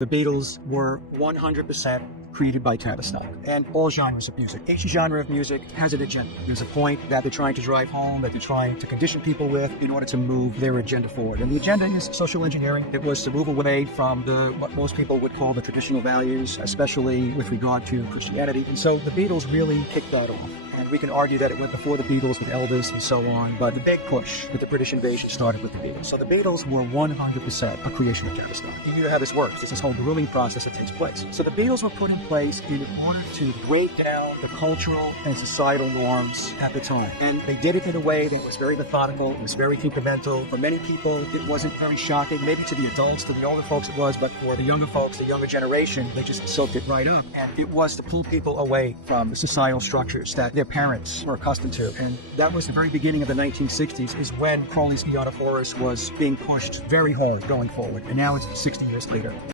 The Beatles were 100% created by Tavistock and all genres of music. Each genre of music has an agenda. There's a point that they're trying to drive home, that they're trying to condition people with in order to move their agenda forward. And the agenda is social engineering. It was to move away from what most people would call the traditional values, especially with regard to Christianity. And so the Beatles really kicked that off. And we can argue that it went before the Beatles with Elvis and so on, but the big push with the British invasion started with the Beatles. So the Beatles were 100% a creation of Tavistock. You know how this works. It's this whole grooming process that takes place. So the Beatles were put in place in order to break down the cultural and societal norms at the time. And they did it in a way that was very methodical, it was very incremental. For many people, it wasn't very shocking. Maybe to the adults, to the older folks it was, but for the younger folks, the younger generation, they just soaked it right up. And it was to pull people away from the societal structures that their parents were accustomed to. And that was the very beginning of the 1960s, is when Crowley's Beyond a Forest was being pushed very hard going forward. And now it's 60 years later.